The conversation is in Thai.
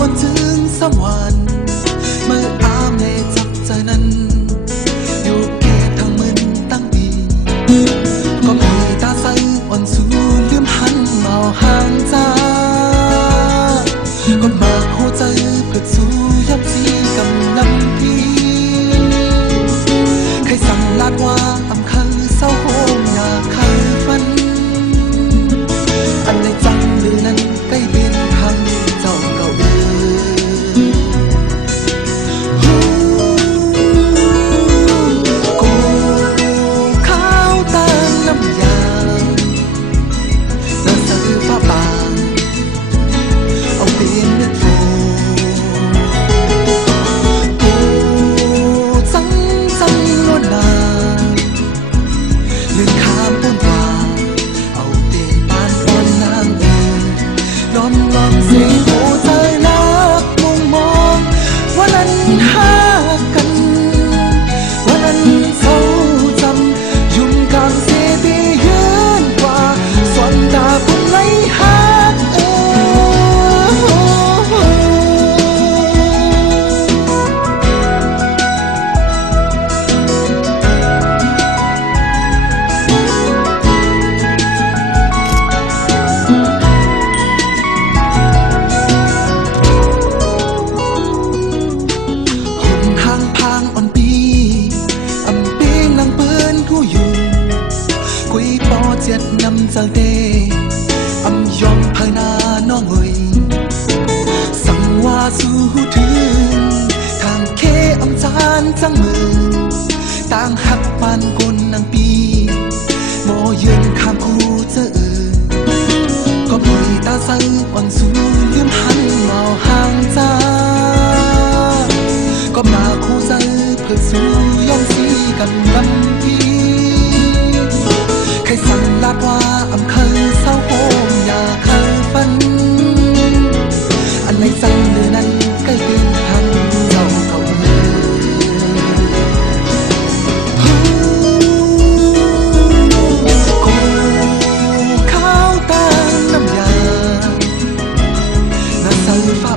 บนถึงสวรรค์เมื่ออามในจับใจนั้นอยู่แค่ทางมึนตั้งปีก็มีตาใสอ่อนสูลืมหันเมาห่างจ้าก็มาหัวใจเพื่อสู้ยับซีกำลังพีใครสั่งลาดว่าอำคือเศร้าโหมอยากเคยฝันอันในจังหรือนั้นใกล้เป็นทางเจ้าเก่ากูข้าวตาน้ำยาแล้วซื้อฟ้าบางเอาเป็นเนื้อโฟเสียงหัวใจนักมุงมองว่านั้นหากันว่านั้นเศร้าจำยุ่งกลางเสียดียืนกว่าส่วนตาคนไหลหักเจ็ดนำจากเดอำยอมภายนาน้องเอ๋ยสั่งว่าสู้ถึงทางเคอำจานจังมือต่างหักปานคนนางปีโมยืนข้ามคู่เจอก็มีตาใสอ่อนสูลืมหันเมาห่างจ้าก็มาคู่ใจเพื่อสู้ย้อนสีกันลำพีใครสั่งลาดว่าอำคือเศร้าโหมอยากเคยฝันอันในจังหรือนั้นใกล้เป็นทางเจ้าเก่ากูข้าวตาน้ำยาหน้าใสฟ้า